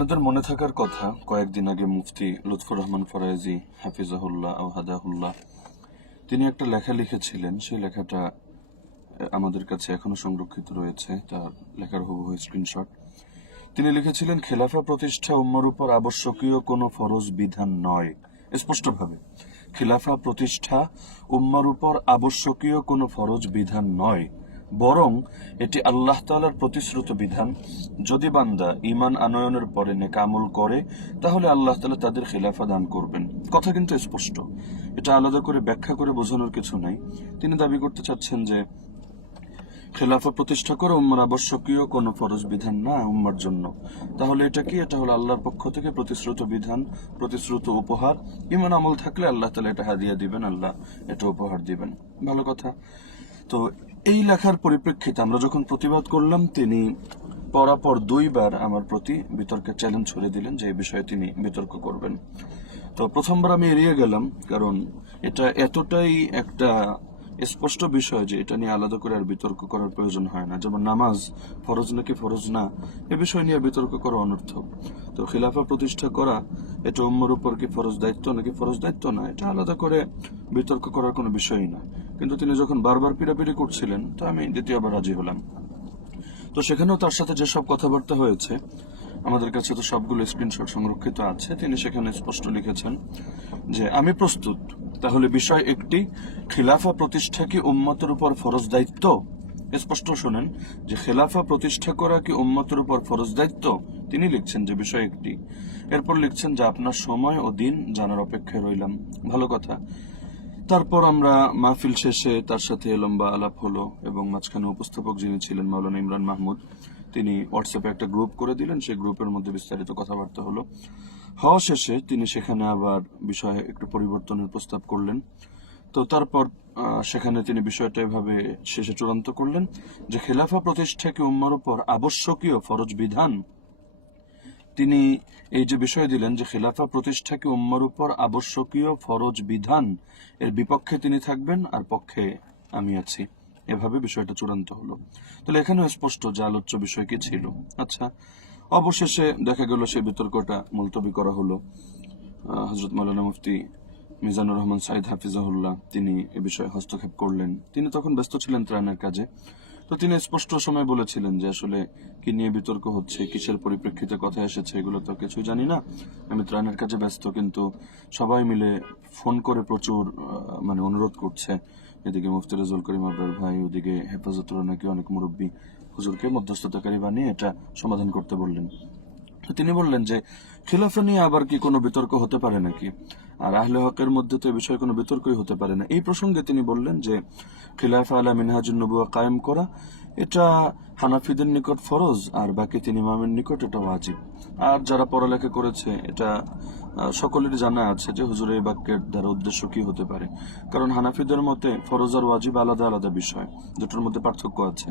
আপনাদের মনে থাকার কথা, কয়েকদিন আগে মুফতি লুৎফুর রহমান ফরাইজি হাফিজাহুল্লাহ ও হাদাহুল্লাহ, তিনি একটা লেখা লিখেছিলেন। সেই লেখাটা আমাদের কাছে এখনও সংরক্ষিত রয়েছে। তার লেখার হুবহু স্ক্রিনশট। তিনি লিখেছিলেন, খেলাফা প্রতিষ্ঠা উম্মার উপর আবশ্যকীয় কোনো ফরজ বিধান নয়। স্পষ্টভাবে, খিলাফা প্রতিষ্ঠা উম্মার উপর আবশ্যকীয় কোনো ফরজ বিধান নয়। বরং এটি আল্লাহ তাআলার প্রতিশ্রুত বিধান। যদি বান্দা ঈমান আনয়নের পরে নেকামল করে, তাহলে আল্লাহ তাআলা তাদের খিলাফা দান করবেন। কথা কিন্তু স্পষ্ট। এটা আলাদা করে ব্যাখ্যা করে বোঝানোর কিছু নাই। তিনি দাবি করতে চাচ্ছেন যে খেলাফা প্রতিষ্ঠা করে উম্মার আবশ্যকীয় কোনো ফরজ বিধান না উম্মার জন্য। তাহলে এটা কি? এটা হলো আল্লাহর পক্ষ থেকে প্রতিশ্রুত বিধান, প্রতিশ্রুত উপহার। ইমান আমল থাকলে আল্লাহ তালা এটা হাদিয়া দিবেন, আল্লাহ এটা উপহার দিবেন। ভালো কথা। তো এই লেখার পরিপ্রেক্ষিতে আমরা যখন প্রতিবাদ করলাম, তিনি পরাপর দুইবার আমার প্রতি বিতর্কের চ্যালেঞ্জ ছড়ে দিলেন যে এই বিষয়ে তিনি বিতর্ক করবেন। তো প্রথমবার আমি এড়িয়ে গেলাম, কারণ এটা এতটাই একটা স্পষ্ট বিষয় যে এটা নিয়ে আলাদা করে আর বিতর্ক করার প্রয়োজন হয় না। যেমন নামাজ, ফরজ নাকি ফরজ না, এ বিষয় নিয়ে বিতর্ক করা অনর্থক। তো খিলাফা প্রতিষ্ঠা করা, এটা উম্মর উপর কি ফরজ দায়িত্ব নাকি ফরজ দায়িত্ব না, এটা আলাদা করে বিতর্ক করার কোনো বিষয়ই না। কিন্তু তিনি যখন বারবার পিড়াপিড়ি করছিলেন, তো আমি দ্বিতীয়বার রাজি হলাম। তো সেখানেও তার সাথে যেসব কথাবার্তা হয়েছে, আমাদের কাছে তো সবগুলো স্ক্রিনশট সংরক্ষিত আছে, তিনি সেখানে স্পষ্ট লিখেছেন যে, আমি প্রস্তুত। তাহলে বিষয় একটি, খিলাফা প্রতিষ্ঠা কি উম্মতের উপর ফরজ দায়িত্ব? স্পষ্ট শোনেন যে, খেলাফা প্রতিষ্ঠা করা কি উম্মতের উপর ফরজ দায়িত্ব? তিনি লিখছেন যে, বিষয় একটি। এরপর লিখছেন যে, আপনার সময় ও দিন জানার অপেক্ষায় রইলাম। ভালো কথা। তারপর আমরা মাহফিল শেষে তার সাথে লম্বা আলাপ হলো এবং মাঝখানে উপস্থাপক যিনি ছিলেন মাওলানা ইমরান মাহমুদ, তিনি হোয়াটসঅ্যাপে একটা গ্রুপ করে দিলেন। সেই গ্রুপের মধ্যে বিস্তারিত কথাবার্তা হলো। হওয়া শেষে তিনি সেখানে আবার বিষয়ে একটু পরিবর্তনের প্রস্তাব করলেন। তো তারপর সেখানে তিনি বিষয়টা এভাবে শেষে চূড়ান্ত করলেন যে, খেলাফা প্রতিষ্ঠাকে উম্মার উপর আবশ্যকীয় ফরজ বিধান তিনি এই যে বিষয় দিলেন যে খেলাফা প্রতিষ্ঠাকে উম্মার উপর আবশ্যকীয় ফরজ বিধান, এর বিপক্ষে তিনি থাকবেন আর পক্ষে আমি আছি। এভাবে বিষয়টা চূড়ান্ত হলো। তাহলে এখানেও স্পষ্ট যে আলোচ্য বিষয় কি ছিল। আচ্ছা অবশেষে দেখা গেল সেই বিতর্কটা মুলতবি করা হলো। হজরত মৌলানা মুফতি মিজানুর রহমান সাইদ হাফিজাহুল্লাহ, তিনি এ বিষয়ে হস্তক্ষেপ করলেন। তিনি তখন ব্যস্ত ছিলেন ত্রাণের কাজে। তো তিনি স্পষ্ট সময় বলেছিলেন যে আসলে কি নিয়ে বিতর্ক হচ্ছে, কিসের পরিপ্রেক্ষিতে কথা এসেছে, এগুলো তো কিছুই জানি না। আমি ত্রাণের কাজে ব্যস্ত, কিন্তু সবাই মিলে ফোন করে প্রচুর মানে অনুরোধ করছে। এদিকে মুফতি রাজুল করিম আবরার ভাই, ওদিকে হেফাজতুর নাকি অনেক মুরব্বী হুজুরকে মধ্যস্থতাকারী বানিয়ে এটা সমাধান করতে বললেন। তিনি বললেন যে, খিলাফা নিয়ে আবার কি কোনো বিতর্ক হতে পারে নাকি? আর আহলে হকের মধ্যে তো এ বিষয়ে কোনো বিতর্কই হতে পারে না। এই প্রসঙ্গে তিনি বললেন যে, খিলাফা আলা মিনহাজুন নবুয়া কায়েম করা, এটা হানাফিদের নিকট ফরজ, আর বাকি তিন ইমামের নিকট এটা ওয়াজিব। আর যারা পড়ালেখা করেছে, এটা সকলের জানা আছে যে হুজুর এই বাক্যের দ্বারা উদ্দেশ্য কি হতে পারে। কারণ হানাফিদের মতে ফরজ আর ওয়াজিব আলাদা আলাদা বিষয়, দুটোর মধ্যে পার্থক্য আছে।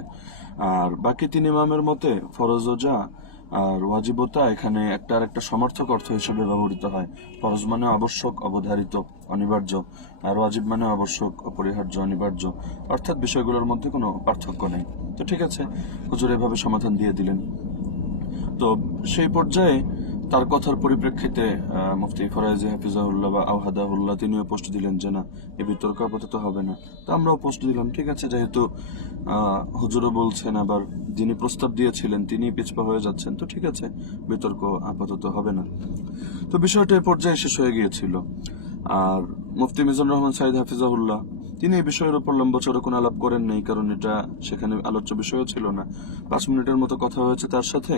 আর বাকি তিন ইমামের মতে ফরজ ও যা আর ওয়াজিবতা এখানে একটা আর একটা সমর্থক অর্থ হিসেবে ব্যবহৃত হয়। ফরজ মানে আবশ্যক, অবধারিত, অনিবার্য। আর ওয়াজিব মানে আবশ্যক, অপরিহার্য, অনিবার্য। অর্থাৎ বিষয়গুলোর মধ্যে কোনো পার্থক্য নেই। তো ঠিক আছে, হুজুর এভাবে সমাধান দিয়ে দিলেন। তো সেই পর্যায়ে তার কথার পরিপ্রেক্ষিতে মুফতি ফরাইজ হাফিজাহুল্লাহ বা আওহাদাহুল্লাহ তিনিও পোস্ট দিলেন যে না, এ বিতর্ক আপাতত হবে না। তো আমরাও পোস্ট দিলাম, ঠিক আছে, যেহেতু হুজুরও বলছেন, আবার যিনি প্রস্তাব দিয়েছিলেন তিনি পিছপা হয়ে যাচ্ছেন, তো ঠিক আছে, বিতর্ক আপাতত হবে না। তো বিষয়টা এ পর্যায়ে শেষ হয়ে গিয়েছিল। আর মুফতি মিজানুর রহমান সাইদ হাফিজাহুল্লাহ, তিনি এই বিষয়ের উপর লম্বা চড়ে কোনো আলাপ করেন নাই, কারণ এটা সেখানে আলোচ্য বিষয়ও ছিল না। পাঁচ মিনিটের মতো কথা হয়েছে তার সাথে।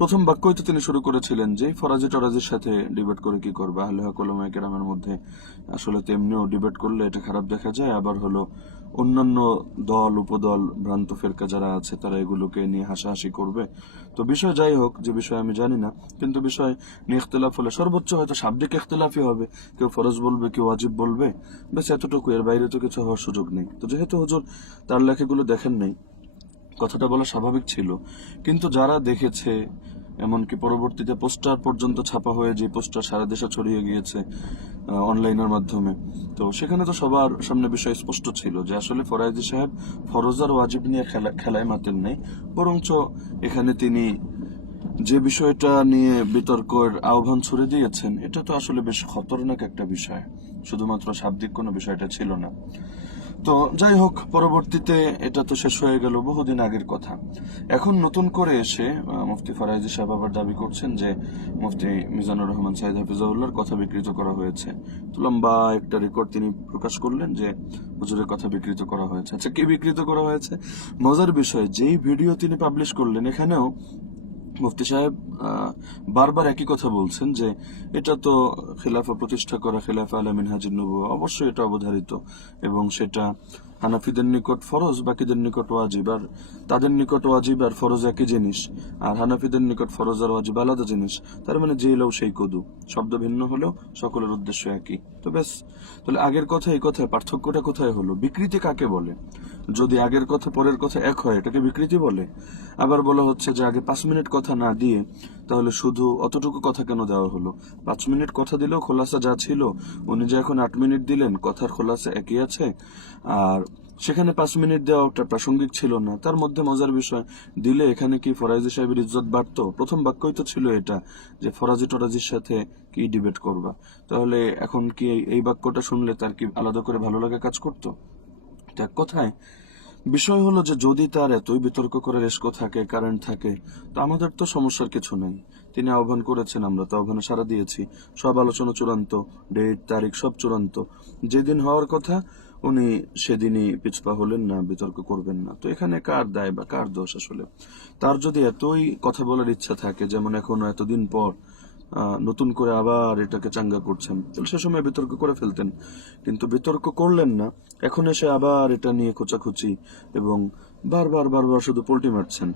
প্রথম বাক্যই তো তিনি শুরু করেছিলেন যে, ফরাজি টরাজির সাথে ডিবেট করে কি করবে? আহলে কলমায় কেরামের মধ্যে আসলে তেমনিও ডিবেট করলে এটা খারাপ দেখা যায়। আবার হলো অন্যান্য দল, উপদল, ভ্রান্ত ফেরকা যারা আছে, তারা এগুলোকে নিয়ে হাসাহাসি করবে। তো বিষয় যাই হোক, যে বিষয় আমি জানি না, কিন্তু বিষয় নিয়ে ইখতলাফ হলে সর্বোচ্চ হয়তো শাব্দিক ইখতলাফই হবে। কেউ ফরজ বলবে, কেউ ওয়াজিব বলবে। ব্যাস, এতটুকু, এর বাইরে তো কিছু হওয়ার সুযোগ নেই। তো যেহেতু হুজুর তার লেখাগুলো দেখেন নাই, কথাটা বলা স্বাভাবিক ছিল। কিন্তু যারা দেখেছে এমনকি পরবর্তীতে পোস্টার পর্যন্ত ছাপা হয়ে যে পোস্টার সারা দেশে ছড়িয়ে গিয়েছে অনলাইনের মাধ্যমে। তো সেখানে তো সবার সামনে বিষয় স্পষ্ট ছিল যে আসলে ফরাইজি সাহেব ফরজ আর ওয়াজিব নিয়ে খেলা খেলায় মাতেন নেই, বরঞ্চ এখানে তিনি যে বিষয়টা নিয়ে বিতর্কের আহ্বান ছুড়ে দিয়েছেন, এটা তো আসলে বেশ খতরনাক একটা বিষয়। শুধুমাত্র শাব্দিক কোনো বিষয়টা ছিল না। তো যাই হোক পরবর্তীতে এটা তো শেষ হয়ে গেল, বহুদিন আগের কথা। এখন নতুন করে এসে মুফতি ফারাইজি সাহেব আবার দাবি করছেন যে, মুফতি মিজানুর রহমান সাইদ হাফিজাউল্লাহর কথা বিকৃত করা হয়েছে। তো লম্বা একটা রেকর্ড তিনি প্রকাশ করলেন যে, হুজুরের কথা বিকৃত করা হয়েছে। আচ্ছা কি বিকৃত করা হয়েছে? মজার বিষয়, যেই ভিডিও তিনি পাবলিশ করলেন, এখানেও মুফতি সাহেব বারবার একই কথা বলছেন যে এটা তো খেলাফা প্রতিষ্ঠা করা খেলাফা আলমিন হাজির নব অবশ্যই এটা অবধারিত এবং সেটা হানাফিদের নিকট ফরজ, বাকিদের নিকট ওয়াজিব। আর তাদের নিকট ওয়াজিব আর ফরজ একই জিনিস। আর হানাফিদের নিকট ফরজ আর ওয়াজিব আলাদা জিনিস। তার মানে যে এলেও সেই কদু। শব্দ ভিন্ন হলেও সকলের উদ্দেশ্য একই। তো ব্যাস। তাহলে আগের কথা, এই কথায়, পার্থক্যটা কোথায় হলো? বিকৃতি কাকে বলে? যদি আগের কথা পরের কথা এক হয়, এটাকে বিকৃতি বলে? আবার বলা হচ্ছে যে আগে পাঁচ মিনিট কথা না দিয়ে, তাহলে শুধু অতটুকু কথা কেন দেওয়া হলো? পাঁচ মিনিট কথা দিলেও খোলাসা যা ছিল, উনি যে এখন আট মিনিট দিলেন, কথার খোলাসা একই আছে। আর সেখানে পাঁচ মিনিট দেওয়া ওটা প্রাসঙ্গিক ছিল না। তার মধ্যে মজার বিষয়, দিলে এখানে কি ফরাজি সাহেবের ইজ্জত বাড়তো? প্রথম বাক্যই তো ছিল এটা, যে ফরাজি টরাজির সাথে কি ডিবেট করবা? তাহলে এখন কি এই- বাক্যটা শুনলে তার কি আলাদা করে ভালো লাগা কাজ করতো? এক কথায়? বিষয় হলো যে যদি তার এতই বিতর্ক করে রেস্কো থাকে কারেন্ট থাকে, তো আমাদের তো সমস্যার কিছু নেই। তিনি আহ্বান করেছেন, আমরা তো আহ্বানে সারা দিয়েছি। সব আলোচনা চূড়ান্ত ডেট তারিখ সব চূড়ান্ত। যেদিন হওয়ার কথা উনি সেদিনই পিছপা হলেন না, বিতর্ক করবেন না। তো এখানে কার দায় বা কার দোষ আসলে? তার যদি এতই কথা বলার ইচ্ছা থাকে, যেমন এখনও এতদিন পর নতুন করে আবার এটাকে চাঙ্গা করছেন, তাহলে সে সময় বিতর্ক করে ফেলতেন। কিন্তু বিতর্ক করলেন না, এখন এসে আবার এটা নিয়ে খোঁচাখুচি এবং বারবার বারবার শুধু পোল্টি মারছেন।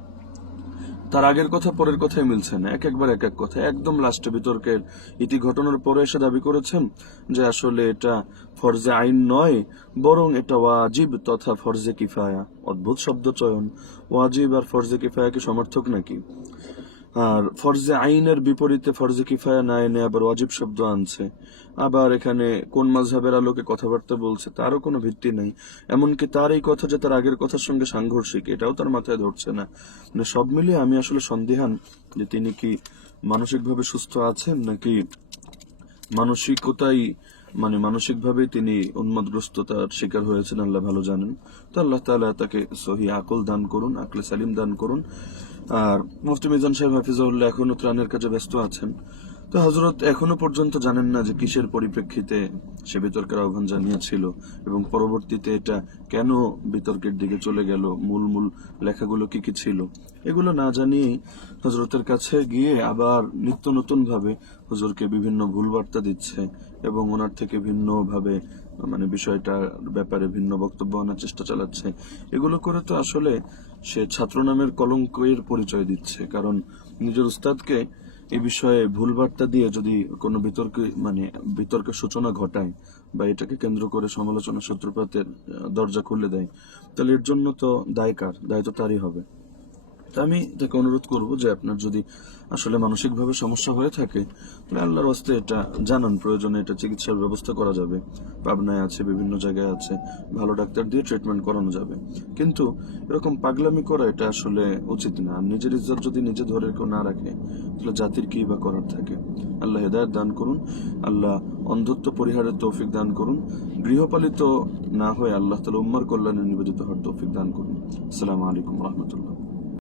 তার আগের কথা, পরের কথাই মিলছে না। এক একবার এক এক কথা। একদম লাস্টে বিতর্কের ইতি ঘটনার পরে এসে দাবি করেছেন যে আসলে এটা ফরজে আইন নয়, বরং এটা ওয়াজিব তথা ফরজে কিফায়া। অদ্ভুত শব্দ চয়ন। ওয়াজিব আর ফরজে কিফায়া কি সমর্থক নাকি? আর ফরজে আইনের বিপরীতে ফরজে কিফায়া না এনে আবার ওয়াজিব শব্দ আনছে। আবার এখানে কোন মাঝহের আলোকে কথাবার্তা বলছে তারও কোনো ভিত্তি নেই। এমনকি তার এই কথা যে তার আগের কথার সঙ্গে সাংঘর্ষিক, এটাও তার মাথায় ধরছে না। মানে সব মিলিয়ে আমি আসলে সন্দেহান যে তিনি কি মানসিকভাবে সুস্থ আছেন নাকি মানসিকতাই মানে মানসিকভাবেই তিনি উন্মাদগ্রস্ততার শিকার হয়েছেন, আল্লাহ ভালো জানেন। তো আল্লাহ তাকে সহি আকল দান করুন, আকলে সালিম দান করুন। আর মুফতি মিজান সাহেব হাফিজাউল্লাহ এখনও ত্রাণের কাজে ব্যস্ত আছেন। তো হজরত এখনও পর্যন্ত জানেন না যে কিসের পরিপ্রেক্ষিতে সে বিতর্কের আহ্বান জানিয়েছিল এবং পরবর্তীতে এটা কেন বিতর্কের দিকে চলে গেল, মূল মূল লেখাগুলো কি কি ছিল, এগুলো না জানিয়েই হজরতের কাছে গিয়ে আবার নিত্য নতুন ভাবে হুজুরকে বিভিন্ন ভুল বার্তা দিচ্ছে এবং ওনার থেকে ভিন্ন ভাবে মানে বিষয়টার ব্যাপারে ভিন্ন বক্তব্য আনার চেষ্টা চালাচ্ছে। এগুলো করে তো আসলে সে ছাত্র নামের কলঙ্কের পরিচয় দিচ্ছে। কারণ নিজের উস্তাদকে এই বিষয়ে ভুল বার্তা দিয়ে যদি কোনো বিতর্কে মানে বিতর্কের সূচনা ঘটায় বা এটাকে কেন্দ্র করে সমালোচনা সূত্রপাতের দরজা খুলে দেয়, তাহলে এর জন্য তো দায় কার দায় তো তারই হবে। তা আমি তাকে অনুরোধ করব যে আপনার যদি আসলে মানসিকভাবে সমস্যা হয়ে থাকে, তাহলে আল্লাহর হস্তে এটা জানান, প্রয়োজনে এটা চিকিৎসার ব্যবস্থা করা যাবে। পাবনায় আছে, বিভিন্ন জায়গায় আছে, ভালো ডাক্তার দিয়ে ট্রিটমেন্ট করানো যাবে। কিন্তু এরকম পাগলামি করা এটা আসলে উচিত না। নিজের ইজ্জত যদি নিজে ধরে কেউ না রাখে, তাহলে জাতির কি বা করার থাকে? আল্লাহ হেদায়ত দান করুন, আল্লাহ অন্ধত্ব পরিহারের তৌফিক দান করুন, গৃহপালিত না হয়ে আল্লাহ তালা উম্মার কল্যাণে নিবেদিত হওয়ার তৌফিক দান করুন। আসসালামু আলাইকুম রহমতুল্লাহ।